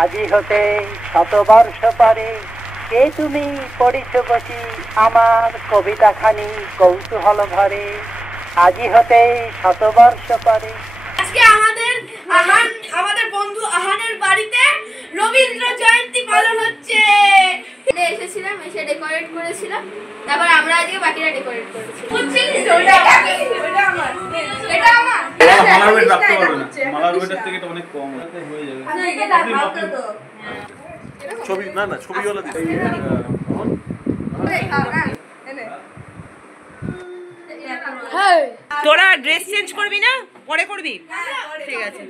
আজি হতে শতবর্ষ পরে কে তুমি পড়িছ বসি আমার কবিতাখানি কৌতূহল ভরে। আজি হতে শতবর্ষ পরে। আজকে আমাদের বন্ধু আহানের বাড়িতে রবীন্দ্র জয়ন্তী পালন হচ্ছে। এসেছিলাম, এসে ডেকোরেট করেছিলাম, তারপর আমরা আজকে বাকিরা ডেকোরেট করেছি। তোরা ড্রেস চেঞ্জ করবি না, পরে করবি? ঠিক আছে,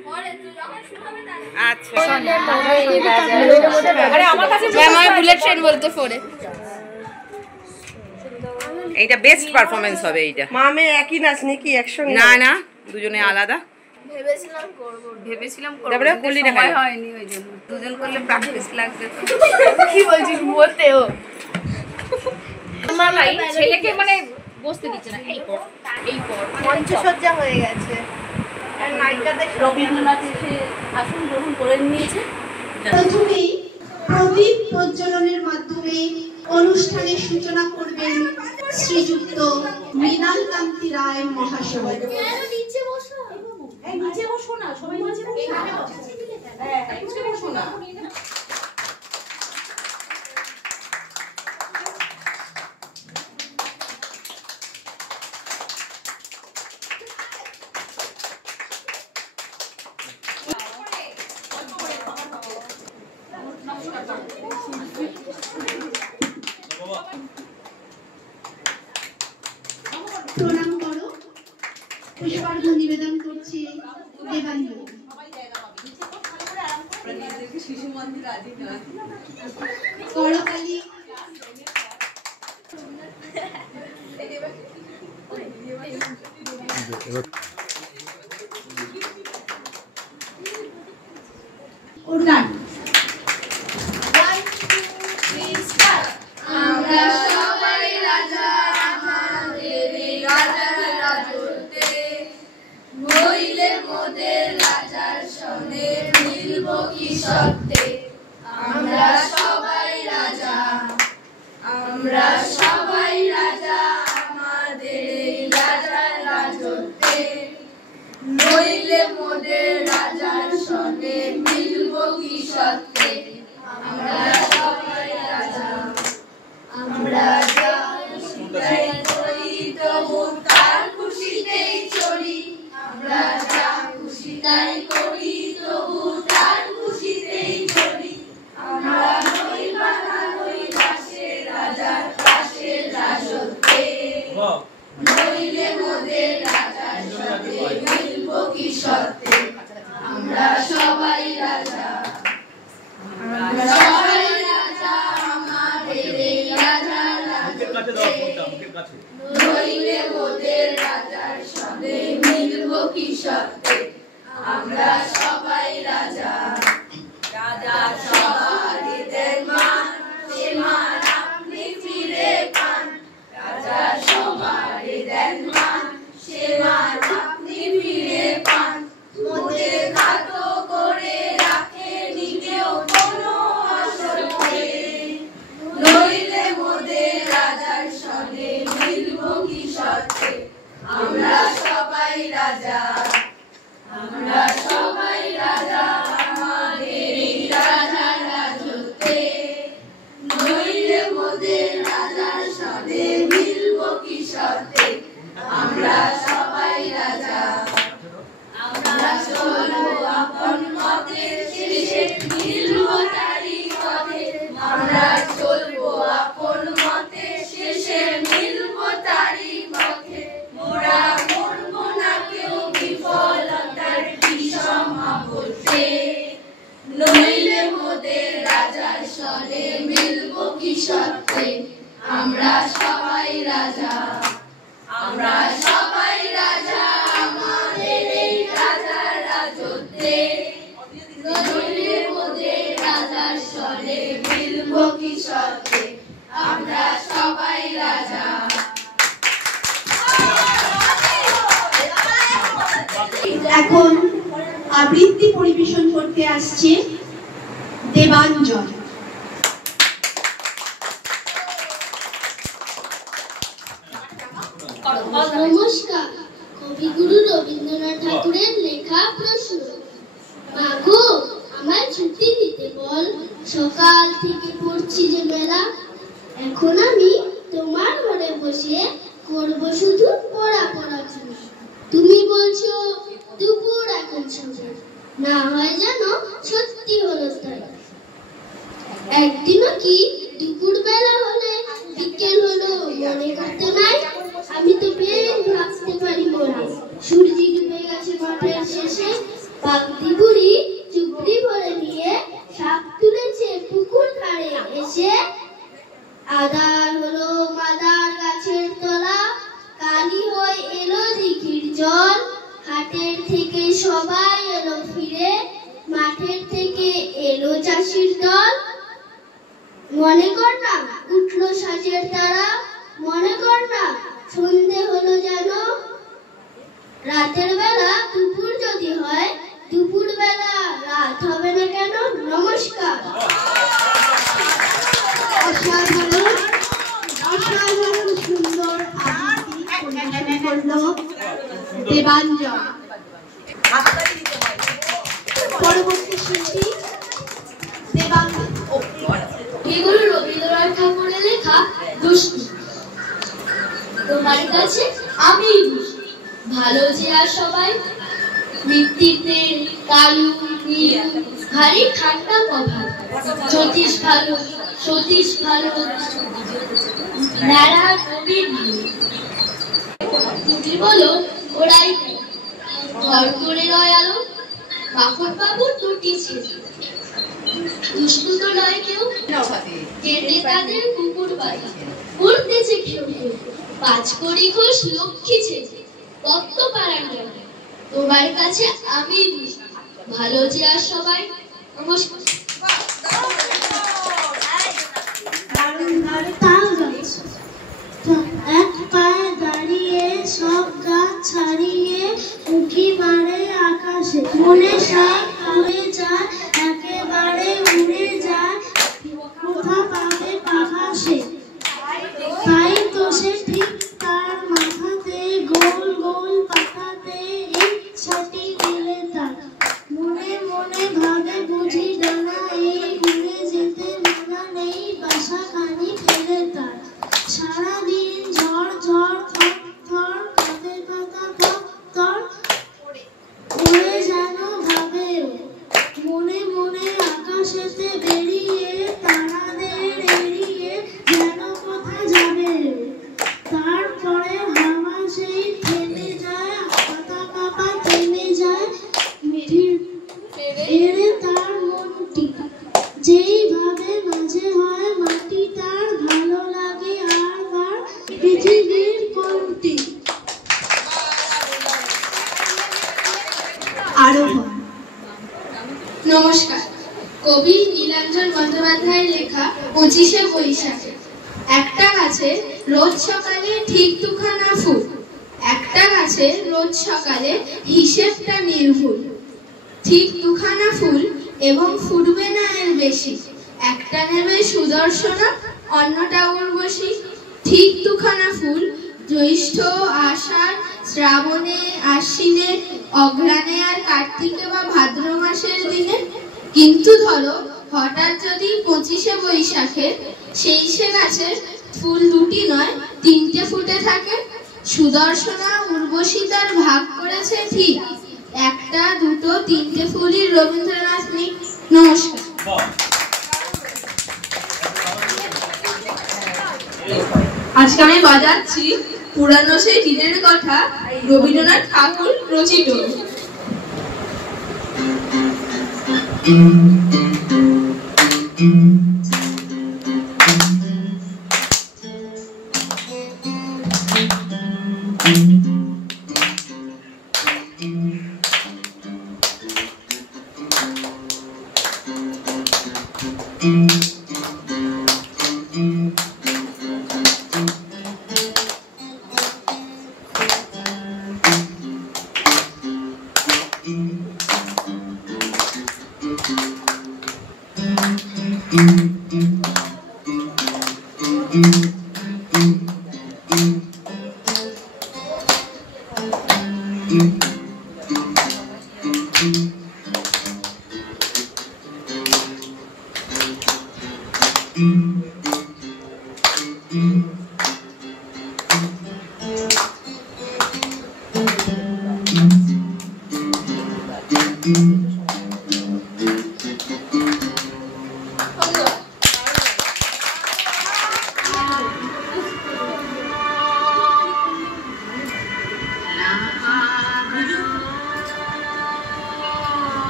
আচ্ছা। বুলেট ট্রেন বলতে পড়ে এইটা বেস্ট পারফরমেন্স হবে। এইটা মামে একই নাচ নাকি একসঙ্গে? না না, দুজনে আলাদা। ভেবেছিলাম তারপরে করলি না, হয়নি, ওই জন্য দুজন করলে প্র্যাকটিস লাগবে। কি বলছিস বলতে? ও মালাই ছেলেকে মানে বসতে দিচ্ছে না, এই পর এই পর মঞ্চসজ্জা হয়ে গেছে। আর নায়িকাতে রবীন্দ্রনাথ এসে আসন গ্রহণ করে নিয়েছে। প্রথমেই প্রদীপ প্রজ্বলনের মাধ্যমে অনুষ্ঠানের সূচনা করবেন শ্রীযুক্ত মৃণাল কান্তি রায় মহাশয়। নিচে বসো, নিচে বসো না, সবাই নিচে বসো না। প্রণাম করো, পুষ্পার্ঘ নিবেদন করছি দেবাঞ্জলি। করতালি আমরা সবাই রাজা, আমাদের রাজার রাজত্বে, নইলে মোদের রাজার সঙ্গে মিলব কি সত্যে। আমরা সবাই রাজা, আমরা সবাই রাজা, আমাদের রাজার রাজত্বে, নইলে মোদের রাজার সঙ্গে মিলব কি সত্যে। আমরা সবাই রাজা, আমরা যা করি তবু তার খুশিতেই চলি। আমরা যা খুশি তাই করি তবু তার খুশিতেই চলি। আমরা নই বাধা, নই পাশে রাজার পাশে রাজত্বে, নইলে মোদের রাজার সাথে মিলব কি সত্যে। আমরা সবাই রাজা, আমরা সবাই রাজা, আমাদের এই রাজার রাজত্বে, নইলে মোদের রাজার সঙ্গে মিলব কি সত্যে। আমরা সবাই রাজা, রাজা সবারই দেন মান, সে মান আপনি ফিরে পান। রাজা সবারই দেন মান, সে মান আপনি ফিরে পান। মোদের খাত করে রাখেনি কেউ কোনো আসরে, নইলে মোদের রাজার সঙ্গে মিলব কি সত্যে। আমরা সবাই রাজা, আমরা সবাই রাজা, আমাদের এই রাজার রাজত্বে, নইলে মোদের রাজার সঙ্গে মিলব কি সত্যে। আমরা সবাই রাজা, আমরা চলবো আপন পথে, শেষে মিলব তারি পথে। আমরা চলবো আপন মতে, শেষে মিলব তারি পথে। মোরা মরব না কেউ বিফলতার বিষম আপদে, নইলে মোদের রাজার সঙ্গে মিলব কি সত্যে। আমরা সবাই রাজা, আমরা সবাই রাজা, আমাদের এই রাজার রাজত্বে, নইলে মোদের রাজার সঙ্গে মিলব কি সত্যে। আমরা সবাই রাজা। এখন আবৃত্তি পরিবেশন করতে আসছে দেবাঞ্জন। নমস্কার। কবিগুরু রবীন্দ্রনাথ ঠাকুরের লেখা প্রশ্ন। মাগো আমায় ছুটি দিতে বল, সকাল থেকে পড়ছি যে মেলা। এখন আমি তোমার ঘরে বসে করব শুধু পড়াশোনা। তুমি বলছো দুপুর এখন সময়, না হয় যেন সত্যি হলো তাই। একদিনও কি দুপুর বেলা হলে বিকেল হলো মনে করতে নাই? আমি তো বেশ ভাবতে পারি মনে, সূর্য ডুবে গেছে মাঠের শেষে। বাগদি বুড়ি চুবড়ি ভরে নিয়ে শাক তুলেছে পুকুর ধারে এসে। আদার হলো মাদার গাছের তলা, কালি হয়ে এলো দিঘির জল। হাটের থেকে সবাই এলো ফিরে, মাঠের থেকে এলো চাষির দল। মনে কর না উঠলো সাজের তারা, মনে কর না সন্ধে হলো যেন। রাতের বেলা দুপুর যদি হয়, দুপুর বেলা রাত হবে না কেন? নমস্কার। অসাধারণ সুন্দর আবৃত্তি পরিবেশন করলো দেবাঞ্জন। পরবর্তী শিল্পী দেবাঞ্জন। কবিগুরু রবীন্দ্রনাথ ঠাকুরের লেখা দুষ্টু। তোমার কাছে আমি ভালো যে আর সবাই, মৃত্যুতে কালু নীলু ভারী ঠান্ডা কভা। জ্যোতিষ ভালো, সতীশ ভালো, নারা কবির ভালো। তুমি বলো ওরাই ঘর করে রয় আলো। বাহন বাবুর দুটি ছেলে, দুষ্টু তো নয় কেউ, কেটে তাদের কুকুর বাড়ি করতেছে কেউ কেউ। পাঁচ কড়ি ঘোষ লক্ষ্মী ছেলে, তত্ত্ব পাড়ার গেল। তোমার কাছে আমি ভালো যে আর সবাই। নমস্কার। এক পায়ে দাঁড়িয়ে সব গাছ ছাড়িয়ে উঁকি মারে আকাশে। মনে সাপ উড়ে যায়, একেবারে উড়ে যায়, কোথা পাবে পাখা সে। তাই তো সে ঠিক তার মাথাতে গোল গোল পাতাতে ইচ্ছাটি মিলে তার। মনে মনে ভাবে বুঝি ডানা এই উড়ে যেতে মানা নেই, বাসা খানি ফেলে তার। সারাদিন ঝড় ঝড় থর থর, কাঁধে পাতা থর থর উড়ে যেন ভাবেও। মনে মনে আকাশেতে বেরিয়ে তারাদের এড়িয়ে যেন কোথা যাবে। তারপরে হাওয়া সেই থেমে যায়, পাতা কাপা থেমে যায়, এড়ে তার মনটি যেইভাবে মাঝে হয় মাটি তার। ভালো লাগে আর তার পৃথিবীর কোনটি। আরোহণ। নমস্কার। কবি নীলাঞ্জন বন্দ্যোপাধ্যায়ের লেখা 25শে বৈশাখে। একটা গাছে রোজ সকালে ঠিক দুখানা ফুল, একটা গাছে রোজ সকালে হিসেবটা নির্ভুল। ঠিক দুখানা ফুল এবং ফুটবে না এর বেশি, একটা নেবে সুদর্শনা, অন্যটা উর্বশী। ঠিক দুখানা ফুল জ্যৈষ্ঠ আষাঢ় শ্রাবণে আশ্বিনে অঘ্রাণে আর কার্তিকে বা ভাদ্র মাসের দিনে। কিন্তু ধরো হঠাৎ যদি 25শে বৈশাখে সেই সে গাছের ফুল দুটি নয় তিনটে ফুটে থাকে। সুদর্শনা উর্বশী তার ভাগ করেছে ঠিক, একটা দুটো তিনটে ফুলই রবীন্দ্রনাথ নিক। নমস্কার। আজকে আমি বাজাচ্ছি পুরানো সেই দিনের কথা, রবীন্দ্রনাথ ঠাকুর রচিত।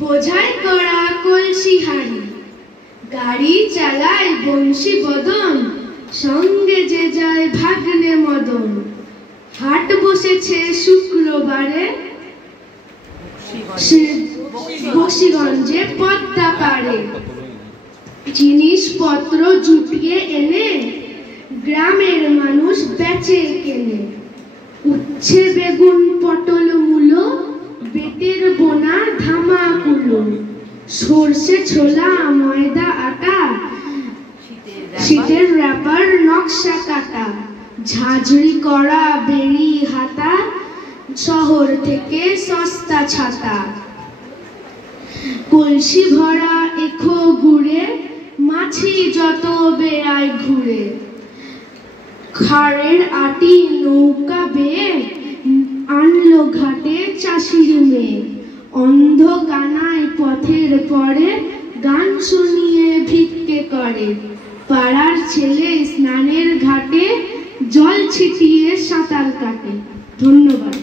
বোঝাই করা কলসি হাড়ি, গাড়ি চালায় বংশী বদন, সঙ্গে যে যায় ভাগ্নে মদন। হাট বসেছে শুক্রবারে বশিগঞ্জে পদ্মা পাড়ে। জিনিসপত্র জুটিয়ে এনে গ্রামের মানুষ বেচে কেনে। উচ্ছে বেগুন পটল মূলো, বেতের বোনা ধামাকুলো, সর্ষে ছোলা ময়দা আটা, শীতের র‍্যাপার নকশা কাটা, ঝাঁঝরি করা বেড়ি হাতা, শহর থেকে সস্তা ছাতা। কলসি ভরা এখো গুড়ে, মাছি যত বেড়ায় ঘুরে। খাড়ের আটি নৌকা বেয়ে আনলো ঘাটে চাষির মেয়ে, অন্ধ কানায় পথের পরে গান শুনিয়ে ভিক্ষে করে। পাড়ার ছেলে স্নানের ঘাটে জল ছিটিয়ে সাঁতার কাটে। ধন্যবাদ।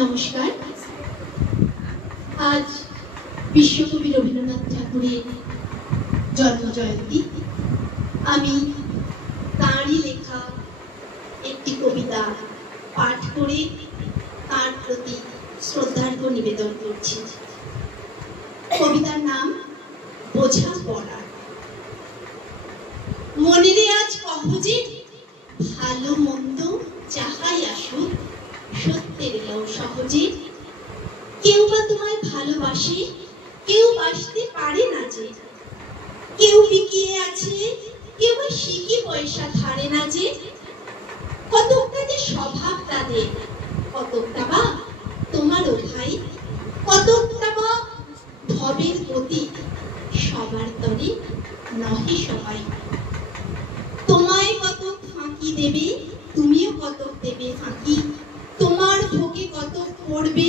নমস্কার। আজ বিশ্বকবি রবীন্দ্রনাথ ঠাকুরের জন্মজয়ন্তী। আমি তাঁরই লেখা একটি কবিতা পাঠ করে তাঁর প্রতি শ্রদ্ধার্ঘ্য নিবেদন করছি। কবিতার নাম বোঝাপড়া। মনেরে আজ কহজে ভালো মন্দ যাহাই আসুক সত্যের এলো সহজে। কেউ বা তোমায় ভালোবাসে, কেউ বাসতে পারে না যে। কেউ বিকিয়ে আছে, কেউ বা শিখি পয়সা ধারে না যে। কতকটা যে স্বভাব তাদের, কতকটা বা তোমারও ভাই, কতকটা বা ভবের গতি, সবার তরে নহে সবাই। তোমায় কতক ফাঁকি দেবে, তুমিও কতক দেবে ফাঁকি। তোমার ভোগে কতক পড়বে,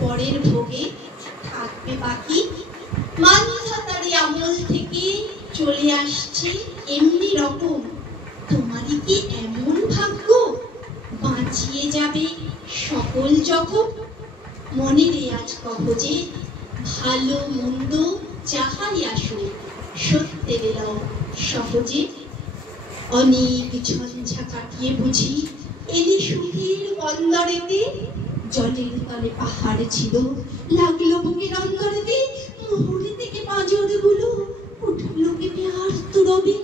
পরের ভোগে থাকবে বাকি। মানধাতারি আমল থেকে চলে আসছে এমনি রকম। তোমারই কি এমন ভাগ্য বাঁচিয়ে যাবে সকল জখম? মনেরে আজ কহজে ভালো মন্দ যাহাই আসুক সত্যের এলো সহজে। অনেক ঝঞ্ঝা কাটিয়ে বুঝি এলি সুখের বন্দরেতে। জলের তলে পাহাড় ছিল, লাগলো বুকের অন্তরেতে। মুহুরি থেকে পাঁজর গুলো উঠলো কেঁপে আর তুরবে।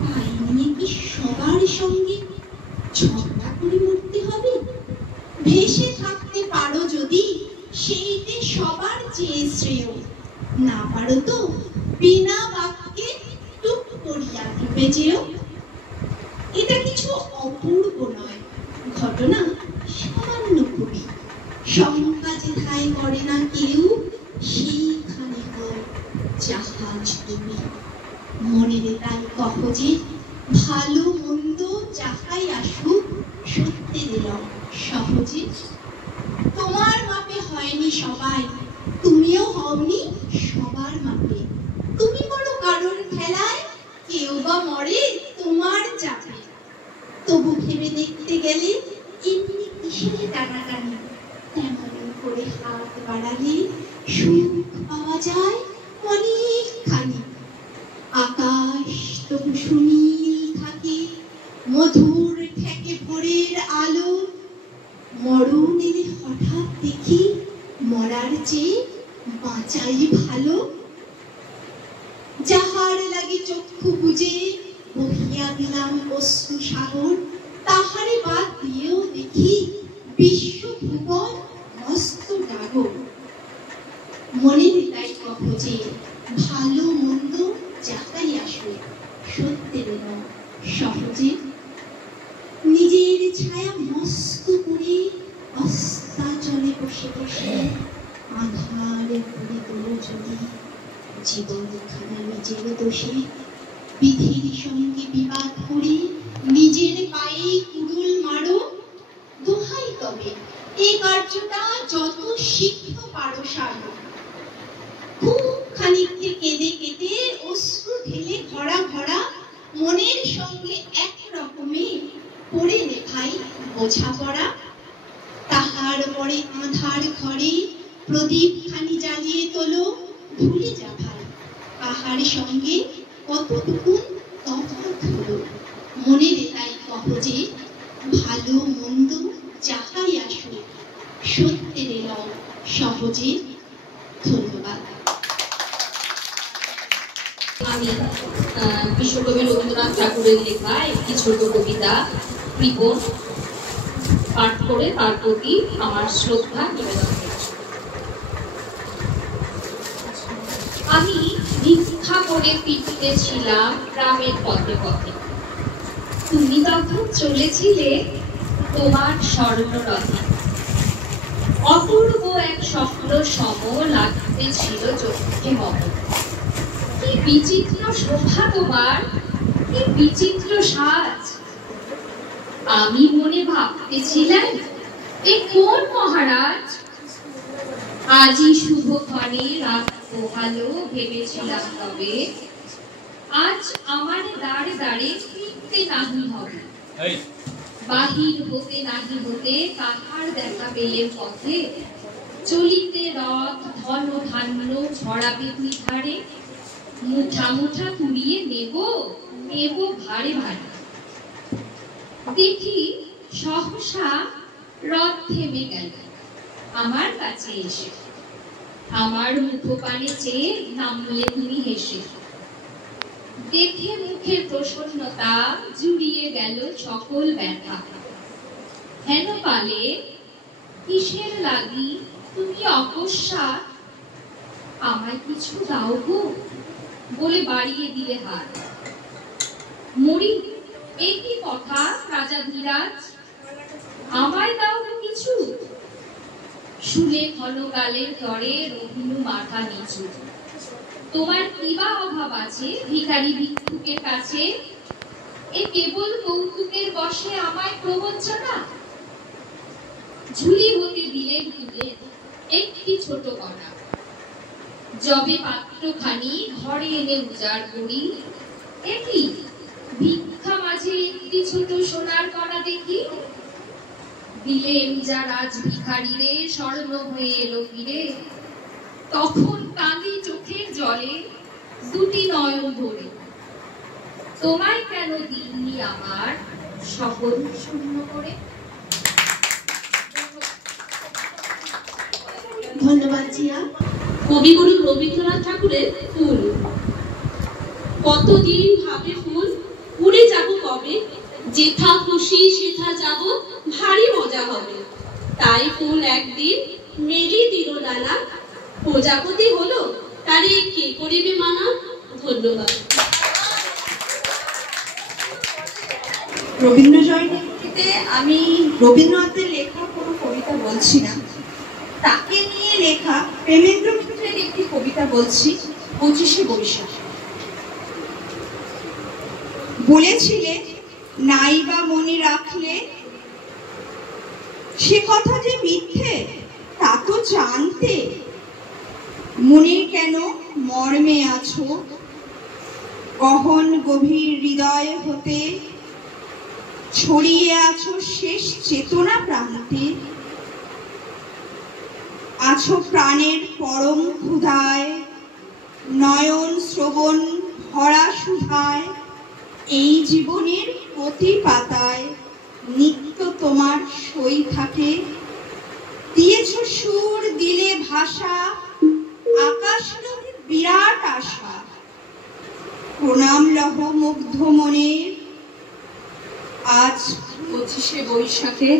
পাই নিয়ে কি সবার সঙ্গে ঝগড়া করে মরতে হবে? ভেসে থাকতে পারো যদি সেইতে সবার চেয়ে শ্রেয়। না পারো তো বিনা বাক্যে টুক করিয়া ডুবে যেও। এটা কিছু অপূর্ব নয়, ঘটনা সামান্য খুবই। শঙ্কা যেথায় করে না কেউ, সেইখানে হয় জাহাজ ডুবি। মনেরে তাই কহজে ভালো মন্দ যাহাই আসুক সত্যের এলো সহজে। তোমার মাপে হয়নি সবাই, তুমিও হওনি সবার মাপে। তুমি বড় কারোর খেলায়, কেউ বা মরে তোমার চাপে। তবু ভেবে দেখতে গেলে এমনি কিসের টানাটানি। তেমন করে হাত বাড়ালে সুখ পাওয়া যায় অনেকখানি। আকাশ তবু সুনীল থাকে, মধুর ঠেকে ভোরের আলো। মরণ এলে হঠাৎ দেখি মরার চেয়ে বাঁচাই ভালো। যাহার লাগে চক্ষু বুজে বহিয়া দিলাম অশ্রু সাগর, তাহারে বাদ দিয়েও দেখি বিশ্ব ভুবন মস্ত ডাগর। মনে তাই কহজে ভালো মন্দ যাহাই আসুক সত্যের এলো সহজে। নিজের ছায়া মস্ত করে অস্তাচলে বসে বসে আধারে ভরে তোলো যদি জীবনখানা নিজের দোষে। বিধির সঙ্গে বিবাদ করে নিজের পায়ে কুড়ুল মারো। দোহাই তবে এই কার্যটা যত শীঘ্র পারো সারো। খুব খানিককে কেঁদে কেটে অশ্রু ঢেলে ভরা ভরা মনের সঙ্গে এক রকমে পড়ে লেখাই বোঝাপড়া। তাহার পরে আঁধার ঘরে প্রদীপ খানি জ্বালিয়ে তোলো। ভুলে যা ভাই কাহার সঙ্গে কতটুকু তফাৎ হলো। মনেরে তাই কহজে ভালো মন্দ যাহাই আসুক সত্যের এলো সহজে। ধন্যবাদ। আমি বিশ্বকবি রবীন্দ্রনাথ ঠাকুরের লেখা একটি ছোট কবিতা কৃপণ পাঠ করে তার প্রতি আমার শ্রদ্ধা নিবেদন করছি। আমি ভিক্ষা করে ফিরতেছিলাম গ্রামের পথে পথে। তুমি তখন চলেছিলে তোমার স্বর্ণরথে। অপূর্ব এক স্বপ্ন সম লাগতেছিল চোখে মত। কি বিচিত্র শোভা তোমার, কি বিচিত্র সাজ। আমি মনে ভাবতেছিলাম এ কোন মহারাজ। আজই শুভক্ষণে রাত পোহালো ভেবেছিলাম তবে। আজ আমার দাঁড়ে দাঁড়ে ফিরতে নাহি হবে। বাহির হতে নাহি হতে কাহার দেখা পেলে পথে। চলিতে রথ ধন ধান্য ছড়াবে তুই ধারে। মুঠা মুঠা কুড়িয়ে নেব নেব ভারে ভারে। দেখি সহসা রথ থেমে গেল। আমার কাছে এসে আমার মুখপানে চেয়ে নামলে তুমি হেসে। দেখে মুখের প্রসন্নতা জুড়িয়ে গেল সকল ব্যথা। হেন পালে কিসের লাগি তুমি অকস্মাৎ আমায় কিছু দাও গো বলে বাড়িয়ে দিলে হাত। মরি একই কথা রাজা ধীরাজ, আমায় দাও গো কিছু। শুনে ঘনকালের তরে রহিনু মাথা নিচু। তোমার কিবা অভাব আছে ভিখারি ভিক্ষুকের কাছে? এ কেবল কৌতুকের বশে আমায় প্রবঞ্চনা। ঝুলি হতে দিলে দুধের একটি ছোট কণা, যবে পাত্রখানি ঘরে এনে উজাড় করি, একই ভিক্ষা মাঝে একটি ছোট সোনার কণা দেখি। দিলে এমজা রাজ ভিখারি রে, স্বর্ণ হয়ে এলো ফিরে। তখন কাঁদি চোখের জলে দুটি নয়ন ভরে, তোমায় কেন দিইনি আমার সকল শূন্য করে। ধন্যবাদ জিয়া। কবিগুরু রবীন্দ্রনাথ ঠাকুরের ফুল। কতদিন ভাবে ফুল, উড়ে যাব কবে, যেথা খুশি সেথা যাব, ভারী মজা হবে। তাই ফুল একদিন মেলি দিল ডানা, প্রজাপতি হলো তারে কে করিবে মানা। ধন্যবাদ। রবীন্দ্র জয়ন্তীতে আমি রবীন্দ্রনাথের লেখা কোনো কবিতা বলছি না, তাকে নিয়ে লেখা প্রেমেন্দ্র মিত্রের একটি কবিতা বলছি। 25শে বৈশাখ। বলেছিলে নাই বা মনে রাখলে, সে কথা যে মিথ্যে তা তো জানতে। মনে কেন মর্মে আছো, গহন গভীর হৃদয় হতে ছড়িয়ে আছো শেষ চেতনা প্রান্তে। আছো প্রাণের পরম ক্ষুধায়, নয়ন শ্রবণ ভরা সুধায়। এই জীবনের প্রতি পাতায় নিত্য তোমার সই থাকে। দিয়েছ সুর, দিলে ভাষা, আকাশ বিরাট আশা। প্রণাম লহ মুগ্ধ মনে আজ 25শে বৈশাখে।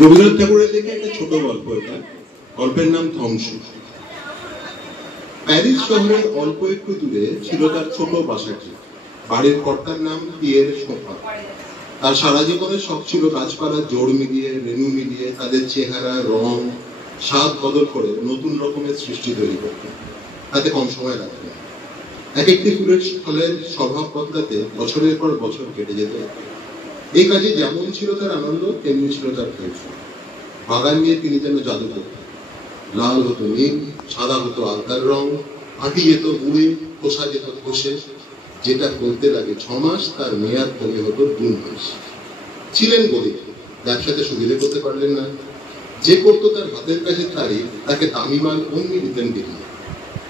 রবীন্দ্রনাথ ঠাকুরের লেখা একটা ছোট গল্প, এটা গল্পের নাম ধ্বংস। প্যারিস শহরের অল্প একটু দূরে ছিল তার ছোট বাসাটি। বাড়ির কর্তার নাম পিয়ের সোফা। তার সারা জীবনের শখ ছিল গাছপালার জোড় মিলিয়ে, রেণু মিলিয়ে তাদের চেহারা, রং, স্বাদ বদল করে নতুন রকমের সৃষ্টি তৈরি করতে। তাতে কম সময় লাগবে। এক একটি ফুলের ফলের স্বভাব বদলাতে বছরের পর বছর কেটে যেত। এই কাজে যেমন ছিল তার আনন্দ, তেমনি ছিল তার কৈফিয়ত। বাগান নিয়ে তিনি যেন জাদু করতেন। লাল হতো নীল, সাদা হতো আলতার রং, আটি যেত বুড়ে, খোসা যেত খসে। যেটা করতে লাগে 6 মাস, তার মেয়াদ কমে হতো 2 মাস। ছিলেন গরিব, ব্যবসাতে সুবিধে করতে পারলেন না। যে করতো তার হাতের কাছে তারিখ, তাকে দামি মাল অমনি দিতেন তিনি।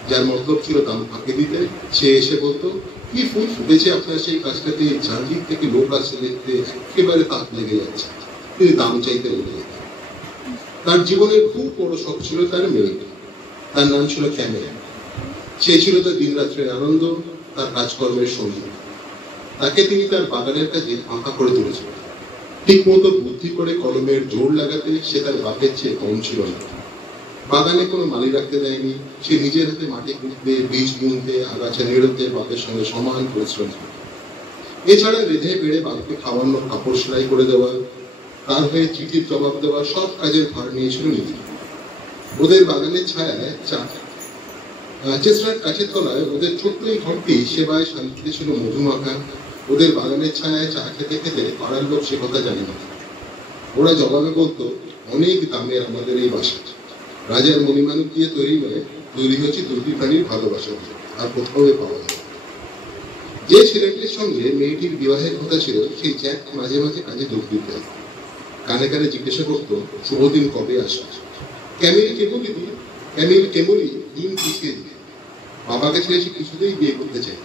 যার মতলব ছিল দাম ফাঁকে দিতে, সে এসে বলতো, কি ফুল ফুটেছে আপনার সেই কাজটাতে, চারদিক থেকে লোক আসছে দেখতে, একেবারে তাক লেগে যাচ্ছে। তিনি দাম চাইতে বলে যেতেন। তার জীবনের খুব বড় শখ ছিল তার মেয়েটি। তার নাম ছিল ক্যামেরা। সে ছিল তার দিন রাত্রের আনন্দ, তার কাজকর্মের সঙ্গী। তাকে তিনি তার বাগানের কাজে আঁকা করে তুলেছিলেন। ঠিক মতো বুদ্ধি করে কলমের জোর লাগাতে সে তার বাপের চেয়ে কম ছিল না। বাগানে কোনো মালি রাখতে দেয়নি। সে নিজের হাতে মাটি খুঁড়তে, বীজ বুনতে, আগাছা নেড়োতে বাপের সঙ্গে সমান পরিশ্রম করে। এছাড়া রেঁধে বেড়ে বাপকে খাওয়ানো, কাপড় সেলাই করে দেওয়া, তার হয়ে চিঠির জবাব দেওয়া, সব কাজের ভার নিয়েছিল নিজে। ওদের বাগানের ছায়ায় চেষ্টার কাছের তলায় ওদের ছোট্ট এই ঘরটি সেবায় শান্তিতে ছিল মধুমাখা। ওদের বাগানের ছায়ায় চা খেতে খেতে পাড়ার লোক সে কথা জানে না। ওরা জবাবে বলতো, অনেক দামের আমাদের এই বাসা। রাজার মণিমানব দিয়ে তৈরি হচ্ছে দুর্বী প্রাণীর ভালোবাসা, আর কোথাও পাওয়া যায়। যে ছেলেটির সঙ্গে মেয়েটির বিবাহের কথা ছিল, সেই জ্যাক মাঝে মাঝে কাজে যোগ দিতে কানে কানে জিজ্ঞাসা করতো, শুভদিন কবে আসবে। ক্যামিল কেবলই দিন পিছিয়ে দিবে। বাবাকে ছেড়ে সে কিছুতেই বিয়ে করতে চাইত।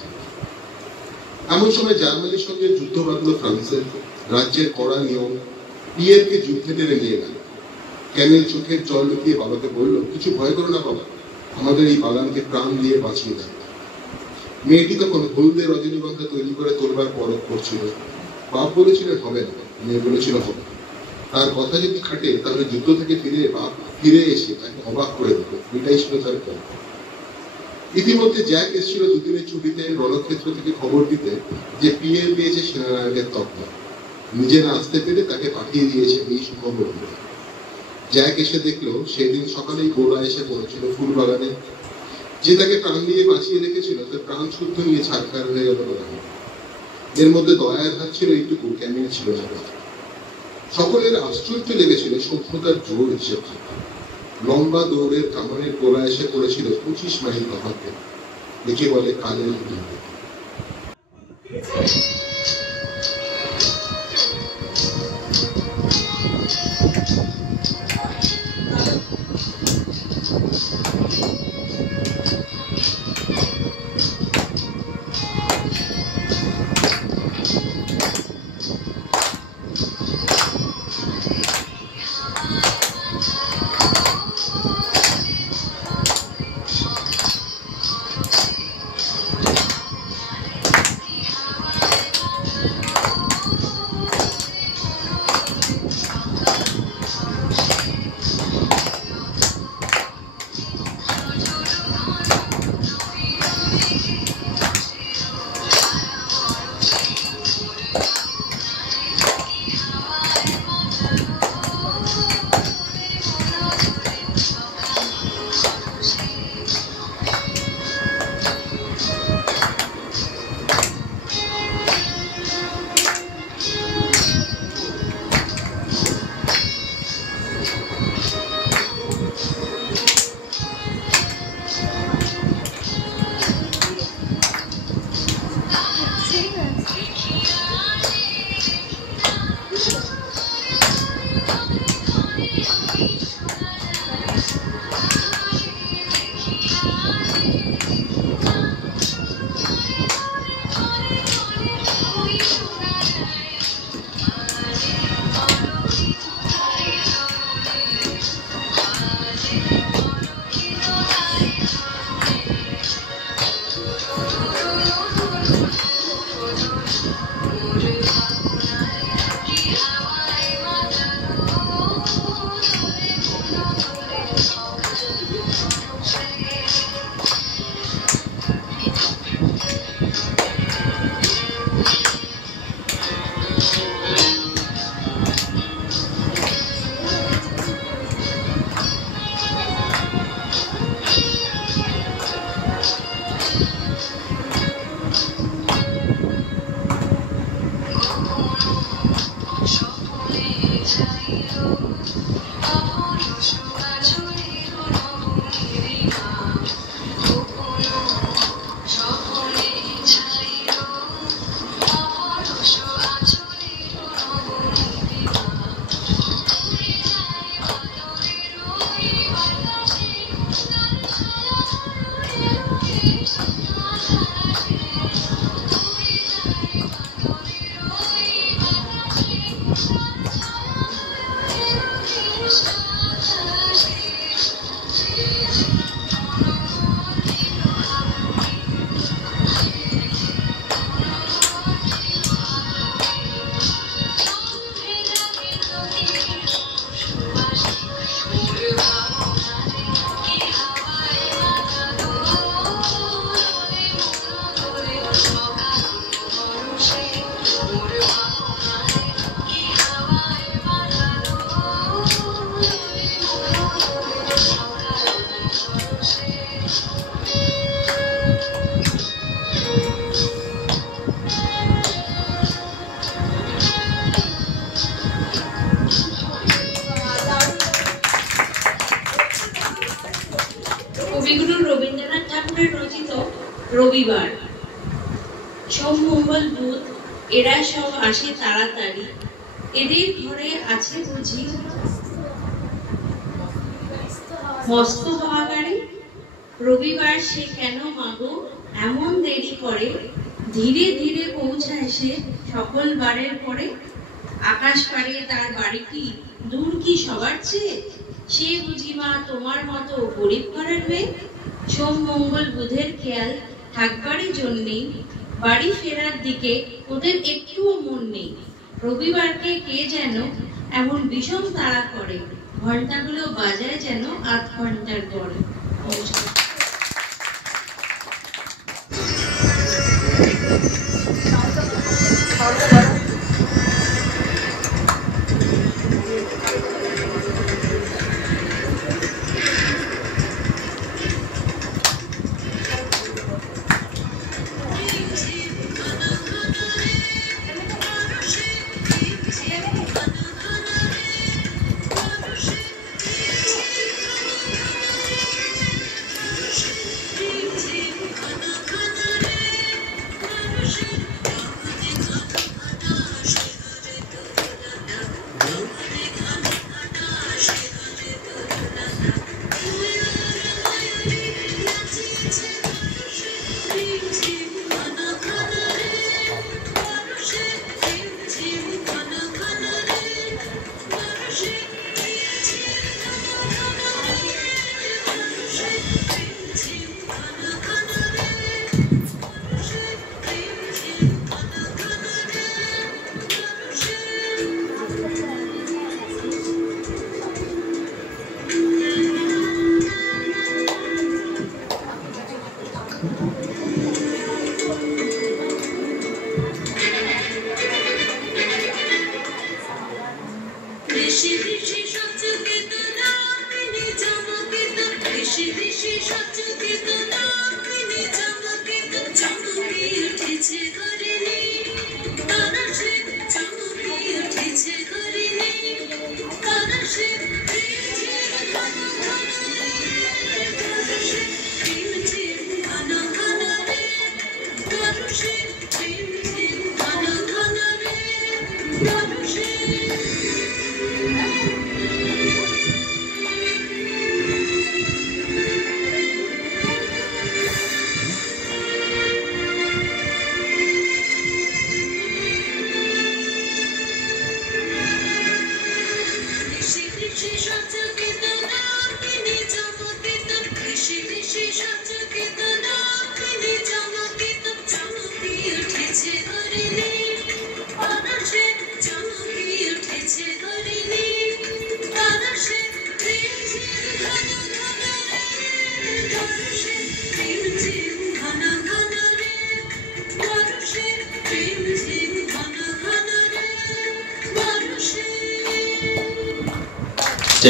এমন সময় জার্মানির সঙ্গে যুদ্ধ বাঁধল ফ্রান্সের। রাজ্যের কড়া নিয়ম। পিয়েরকে যুদ্ধে টেনে নিয়ে গেল। ক্যামিল চোখের জল লুকিয়ে বাবাকে বলল, কিছু ভয় করো না বাবা, আমাদের এই বাগানকে প্রাণ দিয়ে বাঁচিয়ে দেয়। মেয়েটি তখন হলদে রজনীগন্ধা তৈরি করে তোলবার পরখ করছিল। বাপ বলেছিলেন হবে না, মেয়ে বলেছিল হবে। তার কথা যদি খাটে তাহলে যুদ্ধ থেকে ফিরে এসে তাকে অবাক করে দিত। এটাই ছিল তার প্ল্যান। ইতিমধ্যে জ্যাক এসেছিল 2 দিনের ছুটিতে রণক্ষেত্র থেকে খবর দিতে যে পিয়ের পেয়েছে সেনানায়কের তকমা। নিজে না আসতে পেরে তাকে পাঠিয়ে দিয়েছে এই সুখবর। জ্যাক এসে দেখলো সেদিন সকালেই গোড়া এসে পড়েছিল ফুল বাগানে। যে তাকে প্রাণ দিয়ে বাঁচিয়ে রেখেছিল তার প্রাণ শুদ্ধ নিয়ে ছাড়খাড় হয়ে গেল বাগানে। এর মধ্যে দয়ার হাত ছিল এইটুকু, ক্যামিল ছিল না। সকলের আশ্চর্য লেগেছিল সভ্যতার জোর হিসেবে। লম্বা দৌড়ের কামানের গোড়া এসে পড়েছিল 25 মাইল তফাতে। দেখে বলে কালের বিন্দু। রবিবার, সোম মঙ্গল বুধ এরা সব আসে তাড়াতাড়ি। এদের ঘরে আছে বুঝি মস্ত হওয়া গাড়ি। রবিবার সে কেন মাগো এমন দেরি করে, ধীরে ধীরে পৌঁছায় সে সকল বারের পরে। আকাশ পাড়ে তার বাড়িটি দূর কি সবার চেয়ে, সে বুঝি মা তোমার মতো গরিব ঘরের মেয়ে। সোম মঙ্গল বুধের খেয়াল থাকবারই জন্যেই বাড়ি ফেরার দিকে ওদের একটুও মন নেই। রবিবারকে কে যেন এমন বিষম তাড়া করে, ঘন্টাগুলো বাজায় যেন ৮ ঘন্টার পরে।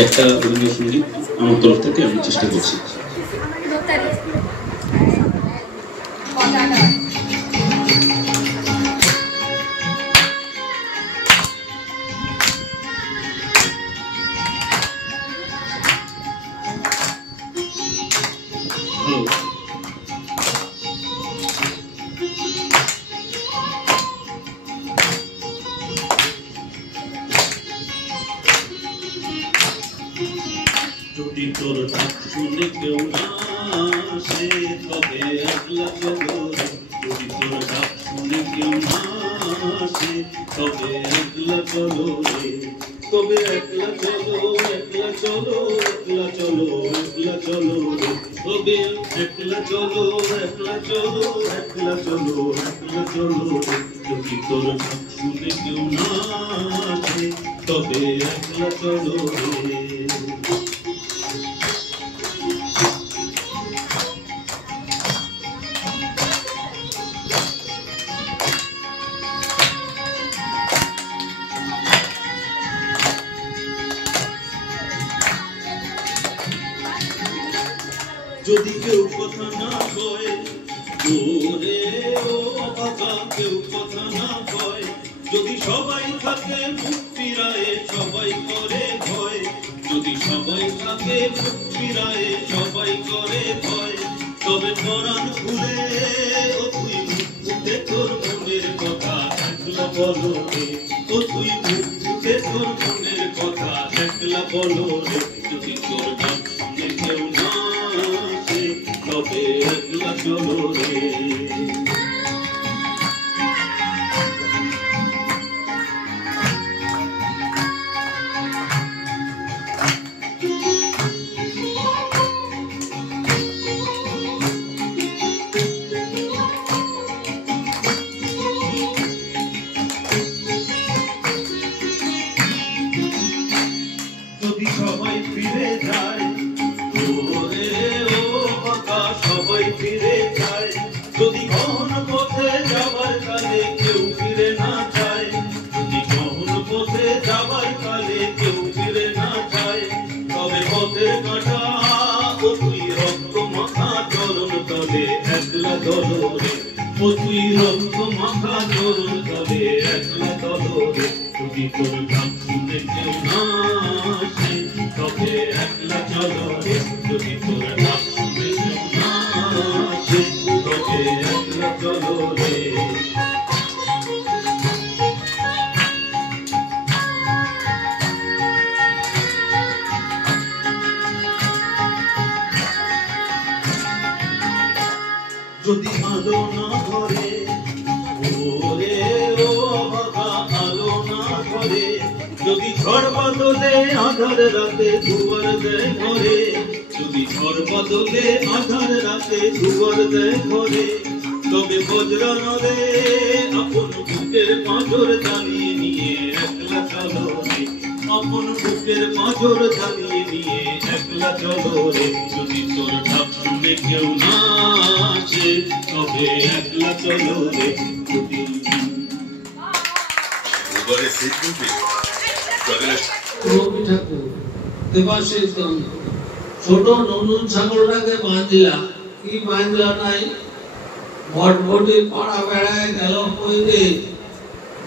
একটা রবীন্দ্রসঙ্গীত আমার তরফ থেকে আমি চেষ্টা করছি। যদি তোর ডাক শুনে কেউ না আসে তবে একলা চলো রে, যদি তোর ডাক শুনে কেউ না আসে তবে একলা চলো রে, তবে একলা চলো, একলা চলো, একলা চলো, একলা চলো রে, তবে একলা চলো, একলা চলো, একলা চলো, একলা চলো রে, যদি তোর ডাক শুনে কেউ না আসে তবে একলা চলো রে। যদি কেউ কথা না কয় ওরে ও বাবা, কেউ কথা না কয়, যদি সবাই থাকে মুখ ফিরায়ে সবাই করে ভয়, যদি সবাই থাকে মুখ ফিরায়ে সবাই করে ভয়, তবে পরাণ খুলে ও তুই মুখ ফুটে তোর মনের কথা একলা বলো রে, ও তুই মুখ ফুটে তোর মনের কথা একলা বলো রে। যদি তোর নাম শুনে কেউ না আসে তবে একলা চলো রে। যদি সবাই ফিরে যায় ওরে ও বাবা সবাই ফিরে যায়, যদি কোন পথে যাবার কালে কেউ ফিরে না যায়, যদি কোন পথে যাবার কালে কেউ ফিরে না যায়, তবে পথের কাঁটা ও তুই রক্ত মাখা চরণ তলে একলা দলরে, ও তুই রক্ত মাখা চরণ তলে একলা দলরে। যদি তোর গান শুনে কেউ না আসে তবে একলা চলো রে, যদি তোর গান শুনে কেউ না আসে তবে একলা চলো রে। যদি আলো না ধরে ওরে ও বাবা আলো না ধরে, যদি ঝড় বদলে আধার রাতে দুয়ার দেয় ঘরে, যদি ঝড় বদলে আধার রাতে দুয়ার দেয় ঘরে, তবে বজ্রা নদে আপন বুকের পাঁজর জ্বালিয়ে নিয়ে একলা চলো রে, আপন বুকের পাঁজর জ্বালিয়ে নিয়ে একলা চলো রে। যদি তোর ডাক শুনে কেউ না আসে তবে একলা চলো রে। যদি রবি ঠাকুর দেবাশিস গন্ধ ছোট নতুন ছাগলটাকে বাঁধলা, কি বাঁধলা নাই, ভটভটির পাড়া বেড়ায় গেল পইতে,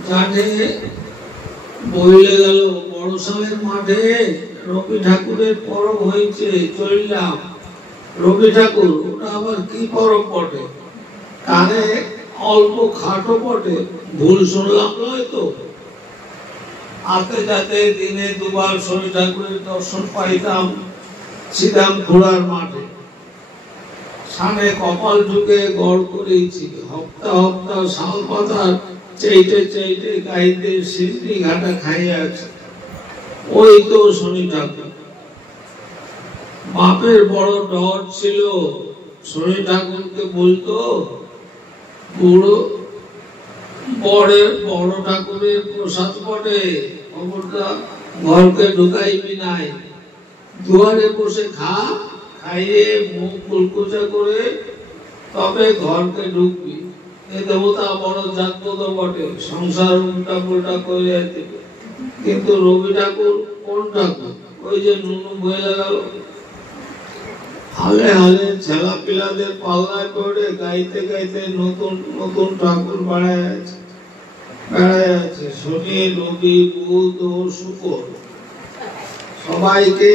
যাঠে বইলে গেল বড় সালের মাঠে, রবি ঠাকুরের পরব হয়েছে চললাম। রবি ঠাকুর ওটা আবার কি পরব বটে, কানে অল্প খাটো বটে, ভুল শুনলাম নয় তো? আতে যাতে দিনে দুবার শনি ঠাকুরের দর্শন পাইতাম ছিলাম ঘোড়ার মাঠে, সামনে কপাল ঢুকে গড় করেছি, হপ্তা হপ্তা শাল পাতার চেইটে চেইটে গাইতে সিদ্ধি ঘাটা খাইয়ে আছে, ওই তো শনি ঠাকুর। বাপের বড় ডর ছিল, শনি ঠাকুরকে বলতো বুড়ো বড় ঠাকুরের প্রসাদ বটে, খবরদার ঘরকে ঢুকাইবি নাই, দুয়ারে বসে খা, খাইয়ে মুখ কুলকুচা করে তবে ঘরকে ঢুকবি। এ দেবতা বড় জাগ্রত বটে, সংসার উল্টা পুল্টা করে দিবে। কিন্তু রবি ঠাকুর কোন ঠাকুর? ওই যে নুনু বইলে গেল, হালে হালে ছেলা পিলাদের পাল্লায় পড়ে গাইতে গাইতে নতুন নতুন ঠাকুর বেড়ায় আছে। শনি রবি বুধ ও শুক্র সবাইকে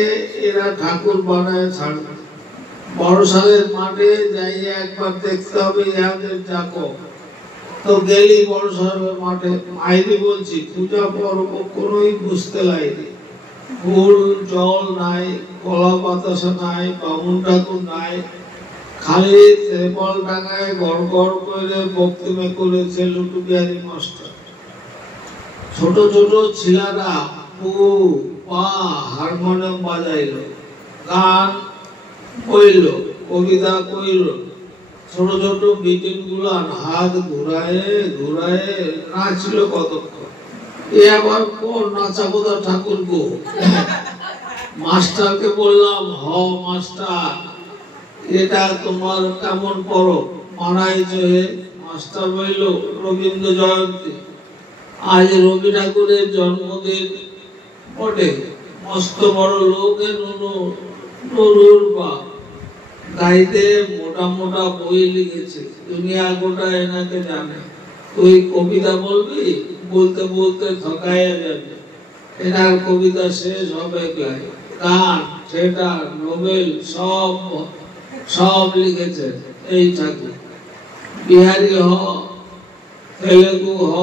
এরা ঠাকুর বানায় ছাড়বে। বড় সালের মাঠে যাই একবার দেখতে হবে ইহাদের জাকো। তো গেলি বড় সালের মাঠে, মাইরি বলছি পূজা পর্ব কোনোই বুঝতে লাগেনি, ফুল জল নাই, কলা বাতাসা নাই, বামুন ঠাকুর নাই, খালি ত্রিপল টাঙায় গড় গড় করে বক্তব্য করেছে লুটু বিহারী মাস্টার। ছোট ছোট ছেলেরা পু পা হারমোনিয়াম বাজাইল, গান কইল, কবিতা কইল, ছোট ছোট বিটিন গুলান হাত ঘুরায় ঘুরায় নাচল কতক্ষণ। এ আবার কোন নাচাবোদা ঠাকুর গো? মাস্টারকে বললাম, হ মাস্টার এটা তোমার কেমন পরব মানাইছে? মাস্টার বলল, রবীন্দ্র জয়ন্তী, আজ রবি ঠাকুরের জন্মদিন বটে, মস্ত বড় লোকে নুরুর বাপ, গাইতে মোটা মোটা বই লিখেছে, দুনিয়া গোটা এনাকে জানে। তুই কবিতা বলবি, বলতে বলতে থকাইয়া যাবে, এনার কবিতা শেষ হবে গান, থিয়েটার, নোবেল সব সব লিখেছে এই ঠাকুর। বিহারি হ, তেলেগু হ,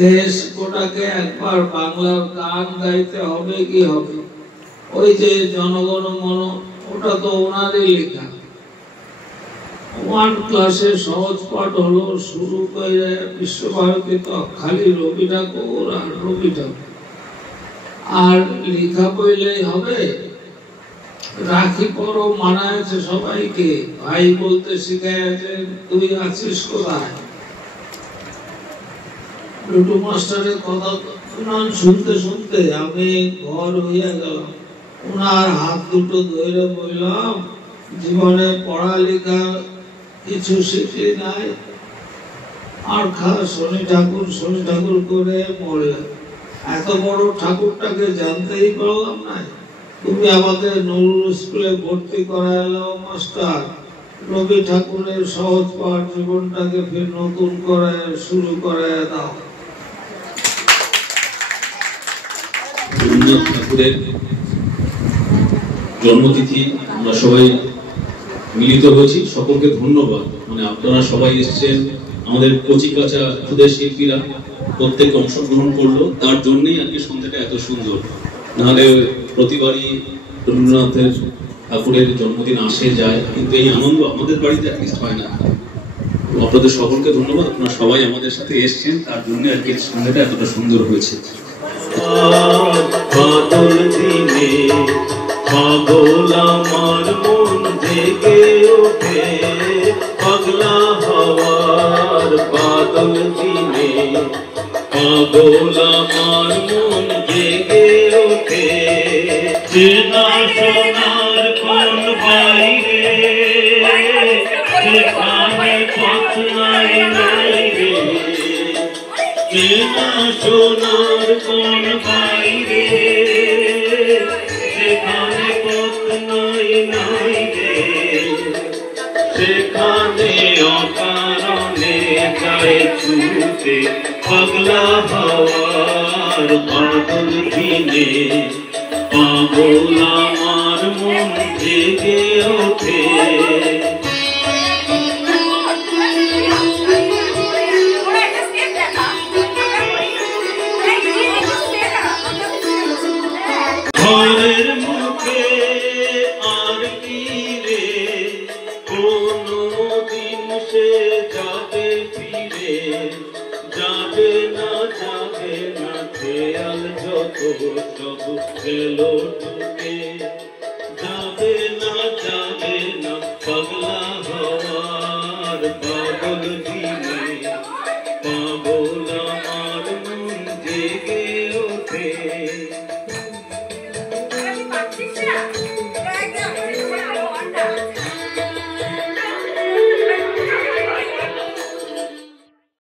দেশ গোটাকে একবার বাংলার গান গাইতে হবে কি হবে। ওই যে জনগণ মন, ওটা তো ওনারই লেখা। 1 ক্লাসে সহজ পাঠ হলো শুরু করে বিশ্বভারতী তো খালি রবি ঠাকুর আর রবি ঠাকুর। আর লেখা বইলেই হবে? রাখি পরব মানায়ছে সবাইকে, ভাই বলতে শিখাইছে, তুই আছিস কোথায়। লুটু মাস্টারের কথা শুনতে শুনতে আমি ঘর হইয়া গেলাম। ওনার হাত দুটো ধরে বললাম, জীবনে পড়ালেখা কিছু শিখি নাই, আর শনি ঠাকুর করে মরলেন। এত বড় ঠাকুরটাকে জানতেই পারলাম না। তুমি আমাকে নুরুল স্কুলে ভর্তি করাইলো মাস্টার। রবি ঠাকুরের সহজ পাঠ জীবনটাকে ফির নতুন করে শুরু করে দাও। রবীন্দ্রনাথ ঠাকুরের জন্মতিথি আমরা সবাই মিলিত হয়েছি, সকলকে ধন্যবাদ। মানে আপনারা সবাই এসেছেন, আমাদের কচিকাঁচা ক্ষুদের শিল্পীরা প্রত্যেকে অংশগ্রহণ করলো, তার জন্যই আজকে সন্ধ্যাটা এত সুন্দর। নাহলে প্রতিবারই রবীন্দ্রনাথের ঠাকুরের জন্মদিন আসে যায়, কিন্তু এই আনন্দ আমাদের বাড়িতে অ্যাটলিস্ট হয় না। আপনাদের সকলকে ধন্যবাদ, আপনারা সবাই আমাদের সাথে এসেছেন, তার জন্য আজকে সন্ধ্যাটা এতটা সুন্দর হয়েছে। বাদল দিনে পাগল আমার মন জেগে ওঠে, পাগলা হওয়ার বাদল দিনে পাগল আমার মন জেগে ওঠে। চেনা সোনার কোন বাইরে সেখানে পথ নাই নাই রে, চেনা সোনার কোন বাইরে সেখানে পথ নাই নাই রে, সেখানে অকারণে যায় ছুটে পাগলা হওয়ার বাদল দিনে পাগল আমার মন জেগে ওঠে। ঘরের মুখে আর কি রে কোনো দিন সে যাবে ফিরে, যাবে না খেয়াল যত সব গেলো টুকে, যাবে না পাগলা হওয়ার বাদল দিনে পাগলা